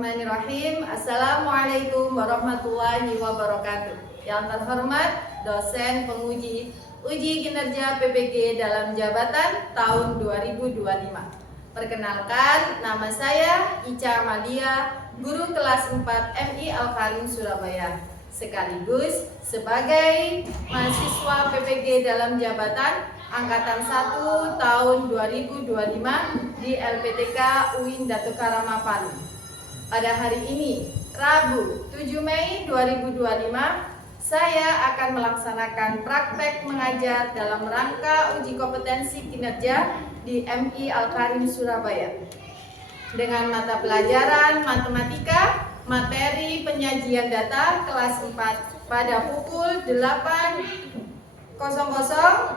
Bismillahirrahmanirrahim. Assalamualaikum warahmatullahi wabarakatuh. Yang terhormat dosen penguji uji kinerja PPG dalam jabatan tahun 2025. Perkenalkan, nama saya Ica Amalia, guru kelas 4 MI Al-Karim Surabaya, sekaligus sebagai mahasiswa PPG dalam jabatan Angkatan 1 tahun 2025 di LPTK UIN Datuk Karama Palu. Pada hari ini, Rabu 7 Mei 2025, saya akan melaksanakan praktek mengajar dalam rangka uji kompetensi kinerja di MI Al-Karim Surabaya dengan mata pelajaran matematika, materi penyajian data kelas 4 pada pukul 8.00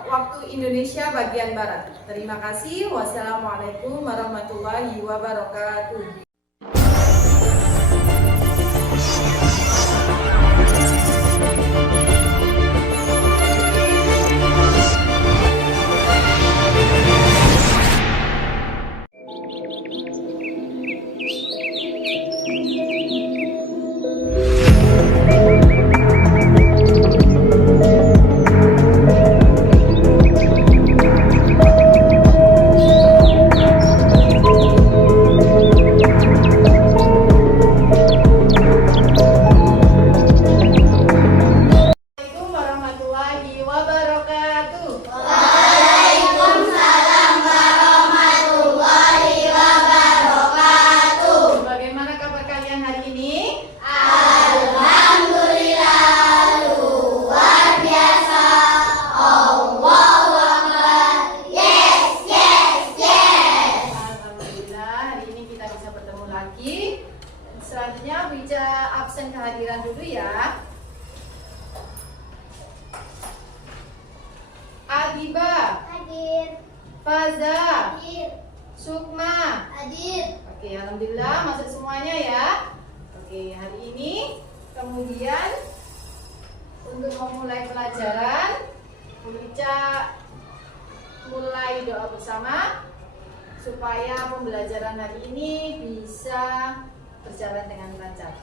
waktu Indonesia bagian Barat. Terima kasih. Wassalamualaikum warahmatullahi wabarakatuh. Selanjutnya Bija absen kehadiran dulu ya. Adiba Hadir. Faza Hadir. Sukma Hadir. Oke, alhamdulillah masuk semuanya ya. Oke, hari ini kemudian untuk memulai pelajaran Bija mulai doa bersama supaya pembelajaran hari ini bisa berjalan dengan lancar.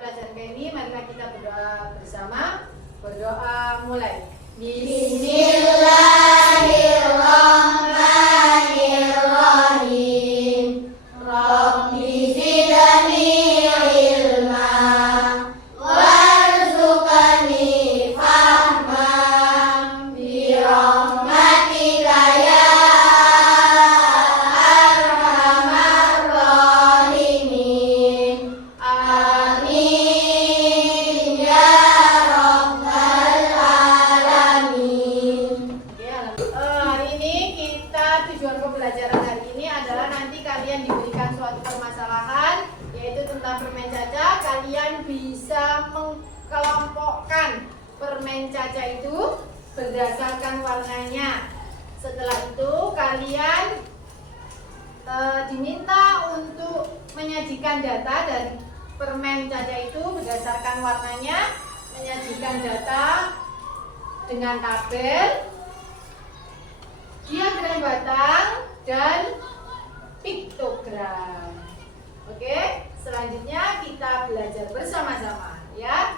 Pelajaran kali ini marilah kita berdoa bersama. Berdoa mulai. Bismillahirrahmanirrahim. Rabbi zidni ilma warzuqni fahma bi rahmatika ya arhamar rahimin. Amin ya rabbal alamin. Hari ini tujuan pembelajaran hari ini adalah nanti kalian diberikan suatu permasalahan, yaitu tentang permen caca. Kalian bisa mengkelompokkan permen caca itu berdasarkan warnanya. Setelah itu kalian diminta untuk menyajikan data dari permen caca itu berdasarkan warnanya, menyajikan data dengan tabel, diagram batang, dan piktogram. Oke, selanjutnya kita belajar bersama-sama ya.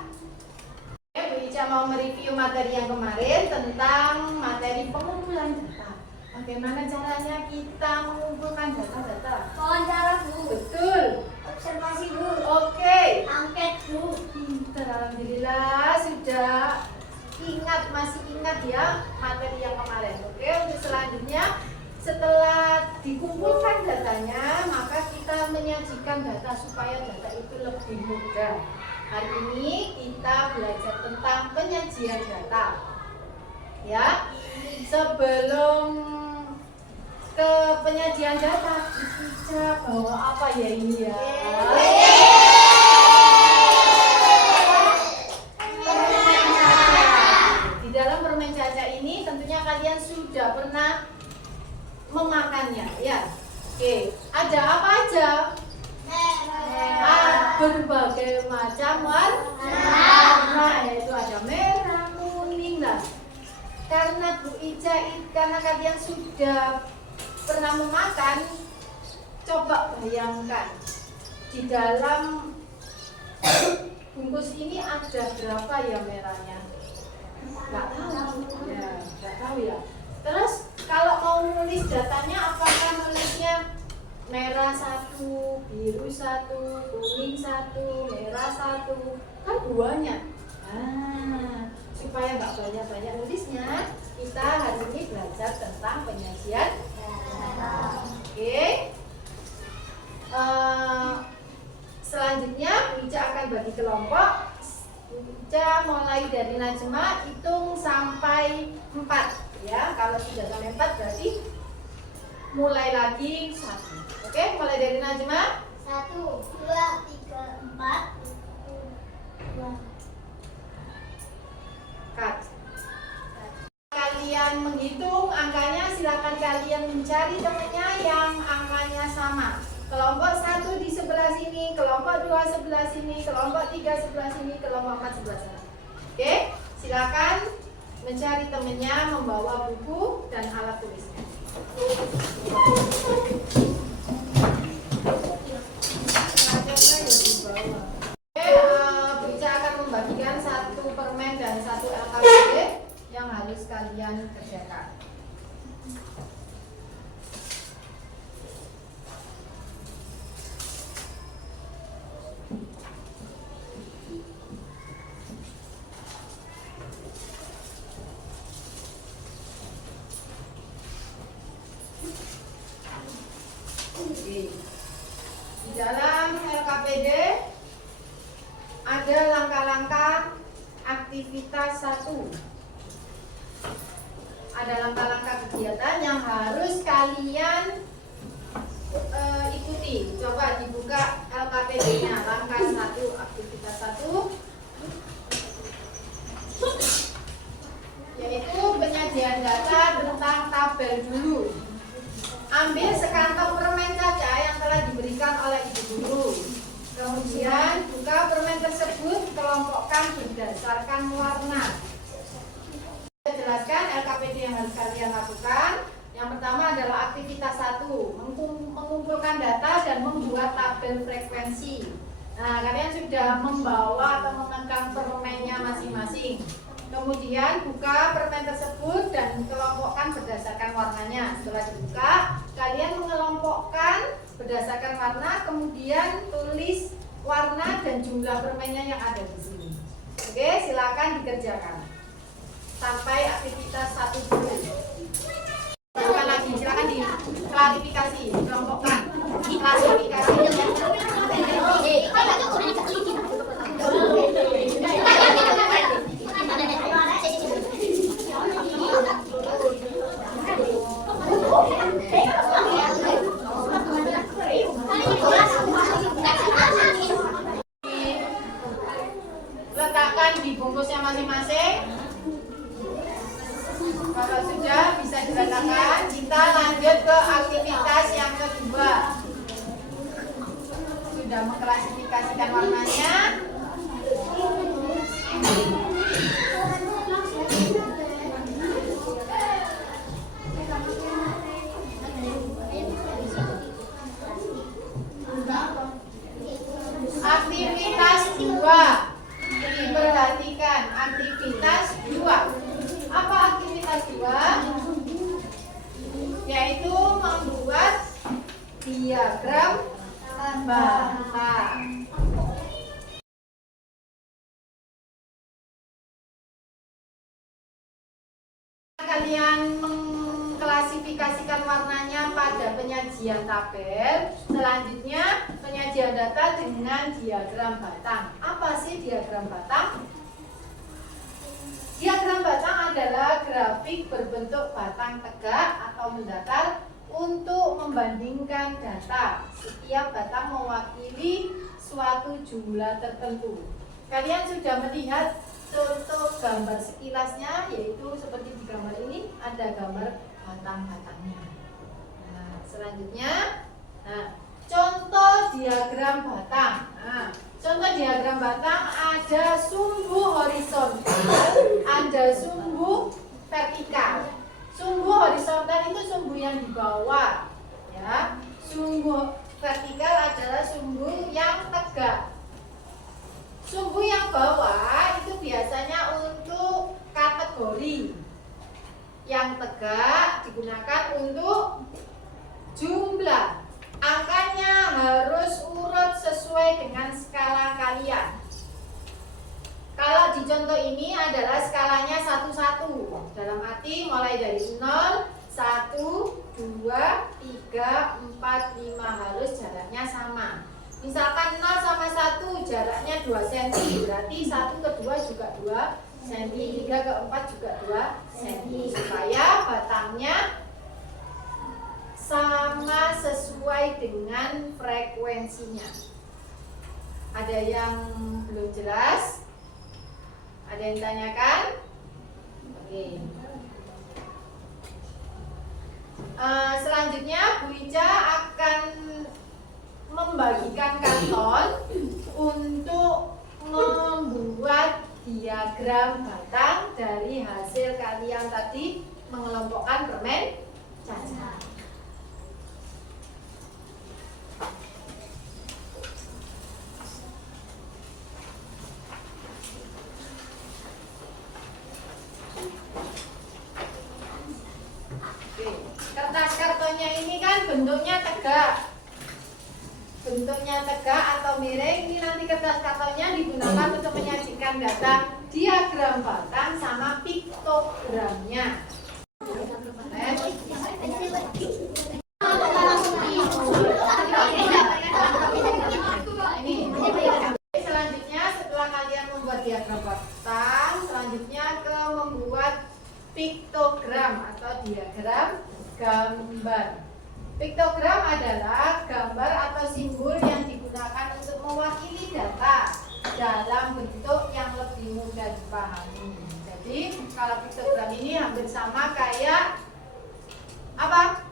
Bu Ica mau mereview materi yang kemarin tentang materi pengumpulan data. Bagaimana caranya kita mengumpulkan data-data? Wawancara, Bu. Betul. Observasi, Bu. Oke. Angket, Bu. Pinter, alhamdulillah sudah masih ingat ya materi yang kemarin. Oke, untuk selanjutnya setelah dikumpulkan datanya, maka kita menyajikan data supaya data itu lebih mudah. Hari ini kita belajar tentang penyajian data. Ya, sebelum ke penyajian data, kita bawa apa ya ini ya? Kalian sudah pernah memakannya ya. Oke, ada apa aja? Berbagai macam warna, yaitu ada merah, kuning lah. Karena Bu Ica, karena kalian sudah pernah memakan, coba bayangkan di dalam bungkus ini ada berapa ya merahnya? Nggak tahu. Ya, nggak tahu ya. Terus kalau mau nulis datanya, apakah nulisnya merah 1, biru 1, kuning 1, merah 1, kan duanya. Nah, supaya nggak banyak-banyak nulisnya, kita hari ini belajar tentang penyajian. Oke. Selanjutnya Wija akan bagi kelompok. Wija mulai dari Najma hitung sampai 4 ya. Kalau sudah sampai 4 berarti mulai lagi 1. Oke, mulai dari Najma. 1, 2, 3, 4. Cut. Kalian menghitung angkanya, silakan kalian mencari temannya yang angkanya sama. Kelompok 1 di sebelah sini, kelompok 2 sebelah sini, kelompok 3 sebelah sini, kelompok 4 sebelah sana. Oke, silakan mencari temannya, membawa buku dan alat tulisnya. Oke, Bica akan membagikan 1 permen dan 1 LKPD yang harus kalian kerjakan. Di dalam LKPD ada langkah-langkah aktivitas 1. Ada langkah-langkah kegiatan yang harus kalian ikuti. Coba dibuka LKPD-nya. Langkah 1, aktivitas 1, yaitu penyajian data tentang tabel dulu. Ambil sekantong permen saja yang telah diberikan oleh ibu guru. Kemudian buka permen tersebut, kelompokkan berdasarkan warna. Saya jelaskan LKPD yang harus kalian lakukan. Yang pertama adalah aktivitas 1, mengumpulkan data dan membuat tabel frekuensi. Nah, kalian sudah membawa atau memegang permennya masing-masing. Kemudian buka permen tersebut dan kelompokkan berdasarkan warnanya. Setelah dibuka, kalian mengelompokkan berdasarkan warna, kemudian tulis warna dan jumlah permennya yang ada di sini. Oke, silakan dikerjakan sampai aktivitas 1 dulu. Bukan lagi, silakan diklarifikasi, kelompokkan, klasifikasi. Letakkan di bungkusnya masing-masing. Kalau sudah bisa diletakkan, kita lanjut ke aktivitas yang kedua. Sudah mengklasifikasikan warnanya. Aktivitas 2. Diperhatikan, aktivitas 2. Apa aktivitas 2? Yaitu membuat diagram batang. Kalian mengklasifikasikan warnanya pada penyajian tabel. Selanjutnya penyajian data dengan diagram batang. Apa sih diagram batang? Diagram batang adalah grafik berbentuk batang tegak atau mendatar untuk membandingkan data. Setiap batang mewakili suatu jumlah tertentu. Kalian sudah melihat contoh gambar sekilasnya, yaitu seperti di gambar ini ada gambar batang-batangnya. Nah, selanjutnya, contoh diagram batang. Contoh diagram batang ada sumbu horizontal, ada sumbu vertikal. Sumbu horizontal itu sumbu yang di bawah, ya. Sumbu vertikal adalah sumbu yang tegak. Sumbu yang bawah itu biasanya untuk kategori. Yang tegak digunakan untuk jumlah. Angkanya harus urut sesuai dengan skala kalian. Kalau di contoh ini adalah skalanya 1-1. Dalam arti mulai dari 0, 1, 2, 3, 4, 5 harus jaraknya sama. Misalkan 0 sama 1 jaraknya 2 cm, berarti 1 ke 2 juga 2 cm, 3 ke 4 juga 2 cm, supaya batangnya sama sesuai dengan frekuensinya. Ada yang belum jelas? Ada yang ditanyakan? Oke. Selanjutnya Bu Ica akan membagikan karton untuk membuat diagram batang dari hasil kalian tadi mengelompokkan permen cacar. Kertas kartonnya ini kan bentuknya tegak. Bentuknya tegak atau miring. Ini nanti kertas kartonnya digunakan untuk menyajikan data diagram batang sama piktogramnya. Ini. Selanjutnya setelah kalian membuat diagram batang, selanjutnya ke membuat piktogram atau diagram gambar. Piktogram adalah gambar atau simbol yang digunakan untuk mewakili data dalam bentuk yang lebih mudah dipahami. Jadi kalau piktogram ini hampir sama kayak apa?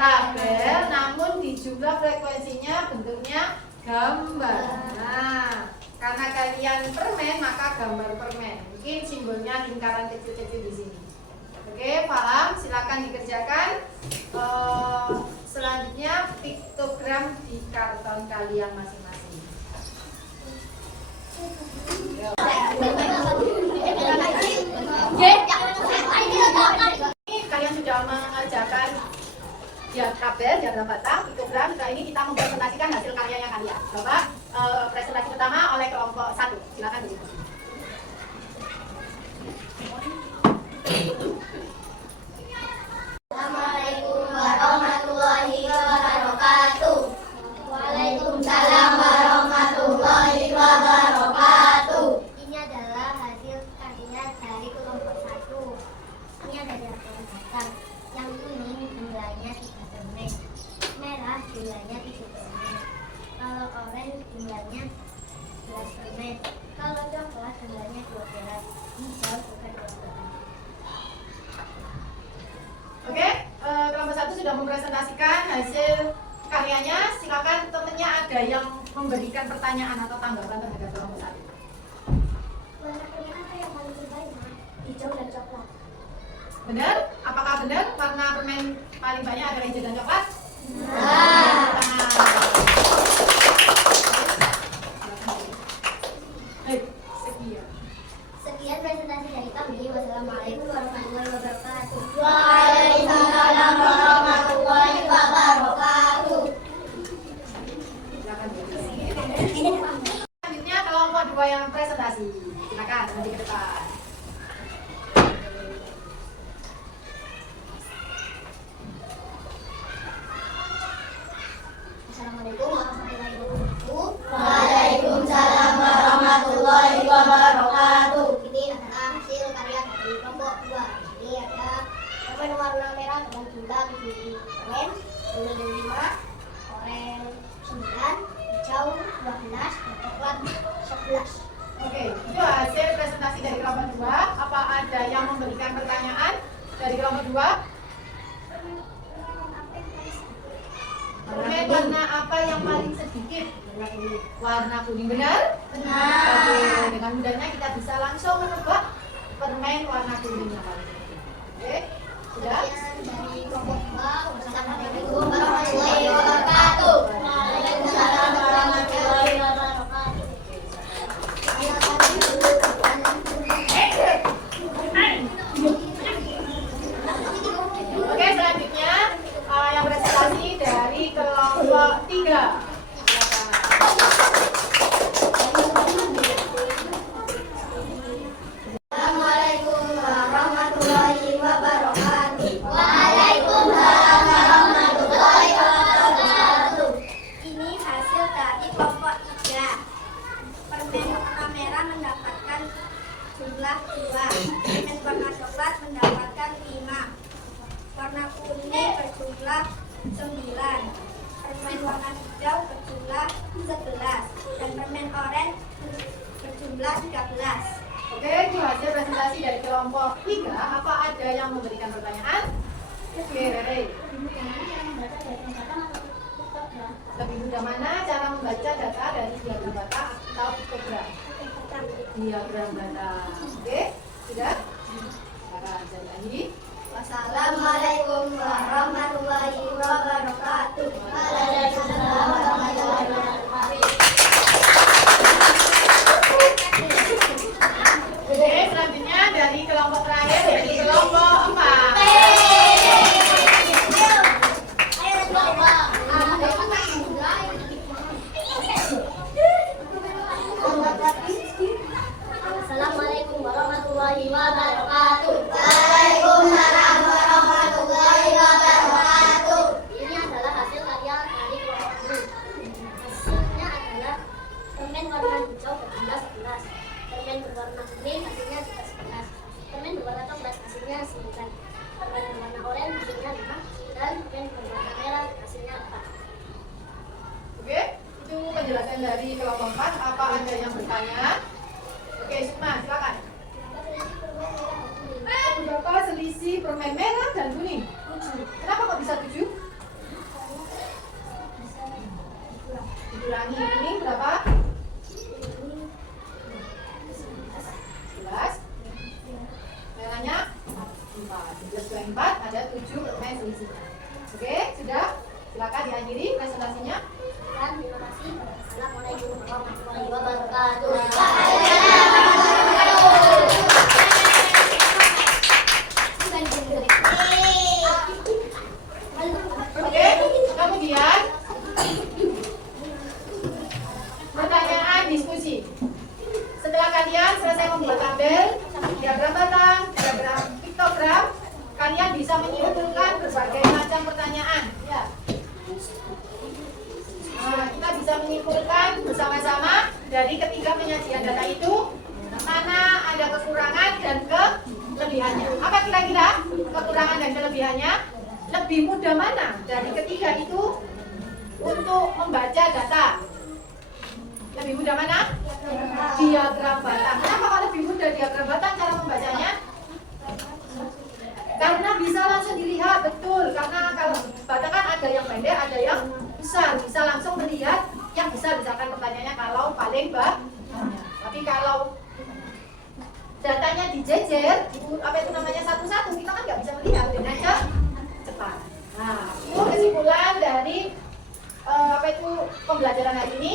Tabel, namun di jumlah frekuensinya bentuknya gambar. Nah, karena kalian permen maka gambar permen. Mungkin simbolnya lingkaran kecil-kecil di sini. Oke, paham? Silakan dikerjakan. Selanjutnya piktogram di karton kalian masing-masing. Ini kalian sudah mengerjakan tabel, diagram batang, piktogram. Setelah ini kita mempresentasikan hasil karyanya kalian. Coba presentasi pertama oleh kelompok 1. Silakan diskusi. Assalamualaikum warahmatullahi wabarakatuh. Waalaikumsalam warahmatullahi wabarakatuh. Ini adalah hasil karya dari kelompok 1. Ini ada diagram batang. Yang kuning jumlahnya 3 permen, merah jumlahnya 7 permen, kalau oranye jumlahnya 11 permen, kalau coklat jumlahnya 12, hijau juga 12. Oke, kelompok 1 sudah mempresentasikan hasil karyanya. Silakan temannya ada yang memberikan pertanyaan atau tanggapan terhadap kelompok 1. Warna permen apa yang paling banyak? Hijau dan coklat. Benar? Apakah benar warna permen paling banyak adalah hijau dan coklat? Sekian. Sekian presentasi dari kami. Wassalamualaikum warahmatullahi wabarakatuh. Waalaikumsalam warahmatullahi wabarakatuh. Silakan. Selanjutnya kelompok 2 yang presentasi. Silakan nanti ke depan. Assalamualaikum warahmatullahi wabarakatuh. Waalaikumsalam warahmatullahi wabarakatuh. Ini adalah hasil karya dari kelompok 2. Ini ada permen warna merah dengan jumlah 7 permen, kuning 5, oranye 9, hijau 12, dan coklat 11. Oke, itu hasil presentasi dari kelompok 2. Apa ada yang memberikan pertanyaan dari kelompok 2? Permen warna apa yang paling sedikit? Warna kuning, benar? Benar. Oke, dengan mudahnya kita bisa langsung menebak permen warna kuning yang paling sedikit. Oke, sudah? Sekian dari kelompok 2. Wassalamualaikum Warahmatullahi wabarakatuh. mendapatkan jumlah 2. Permen warna coklat mendapatkan 5. Warna kuning berjumlah 9. Permen warna hijau berjumlah 11. Dan permen oranye berjumlah 13. Oke, itu hasil presentasi dari kelompok 3. Apa ada yang memberikan pertanyaan? Oke, Rere. Lebih mudah mana cara membaca data dari diagram bata atau piktogram? Diagram bata. Oke, sudah? Sekarang cari lagi. Wassalamualaikum warahmatullahi wabarakatuh. Waalaikumsalam warahmatullahi wabarakatuh. Oke, selanjutnya dari kelompok terakhir yaitu kelompok 4. Assalamualaikum warahmatullahi wabarakatuh. Waalaikumsalam warahmatullahi wabarakatuh. Ini adalah hasil karya dari kelompok ini. Hasilnya adalah permen warna hijau berjumlah 11, permen berwarna kuning hasilnya juga 11, permen berwarna coklat hasilnya 9, permen berwarna oranye hasilnya 5, dan permen berwarna merah hasilnya 4. Oke, itu penjelasan dari kelompok 4. Apa ada yang bertanya? Oke, Sukma, silakan. Berapa selisih permen merah dan kuning? 7. Kenapa kok bisa 7? Dikurangi kuning berapa? 11. Merahnya 4. 11 kurang 4 ada 7 permen selisih. Oke, sudah? Silakan diakhiri presentasinya. Dan terima kasih. Assalamualaikum warahmatullahi wabarakatuh. Oke, kemudian pertanyaan diskusi. Setelah kalian selesai membuat tabel, diagram batang, diagram piktogram, kalian bisa menyimpulkan berbagai macam pertanyaan. Ya. Nah, kita bisa menyimpulkan bersama-sama dari ketiga penyajian data itu mana ada kekurangan dan kelebihannya. Apa kira-kira kekurangan dan kelebihannya? Lebih mudah mana dari ketiga itu untuk membaca data? Lebih mudah mana? Diagram batang. Kenapa kok lebih mudah diagram batang cara membacanya? Karena bisa langsung dilihat, betul. Karena kalau batang kan ada yang pendek, ada yang besar. Bisa langsung melihat yang besar, misalkan pertanyaannya kalau paling banyak. Tapi kalau datanya dijejer, apa itu namanya satu-satu, kita kan nggak bisa melihat dengan cepat. Nah, itu kesimpulan dari apa itu pembelajaran hari ini.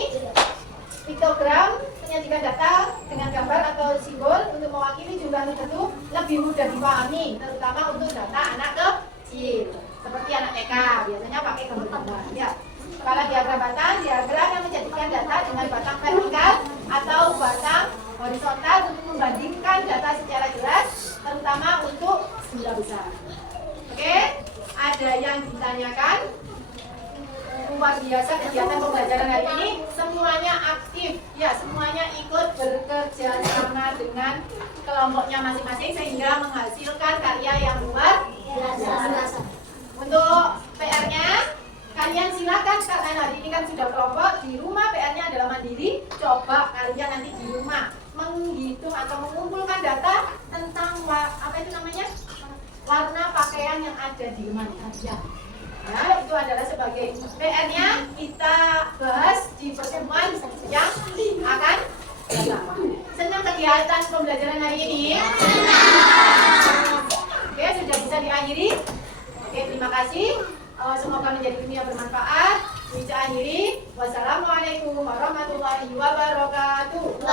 Piktogram menyajikan data dengan gambar atau simbol untuk mewakili jumlah tertentu lebih mudah dipahami, terutama untuk data anak kecil seperti anak TK, biasanya pakai gambar-gambar. Ya. Kalau diagram batang, diagram yang menjadikan data dengan batang vertikal atau batang horizontal untuk membandingkan data secara jelas, terutama untuk jumlah besar. Oke, ada yang ditanyakan? Luar biasa kegiatan pembelajaran hari ini, semuanya aktif, ya semuanya ikut bekerja sama dengan kelompoknya masing-masing sehingga menghasilkan karya yang luar biasa. Untuk PR-nya, kalian silakan karena hari ini kan sudah kelompok di rumah, PR-nya adalah mandiri. Coba kalian nanti di rumah menghitung atau mengumpulkan data tentang apa itu namanya warna pakaian yang ada di rumah kalian. Ya, itu adalah sebagai PR-nya kita bahas di pertemuan yang akan datang. Senang kegiatan pembelajaran hari ini? Oke, sudah bisa diakhiri. Oke, terima kasih. Semoga menjadi dunia bermanfaat. Bisa akhiri. Wassalamualaikum warahmatullahi wabarakatuh.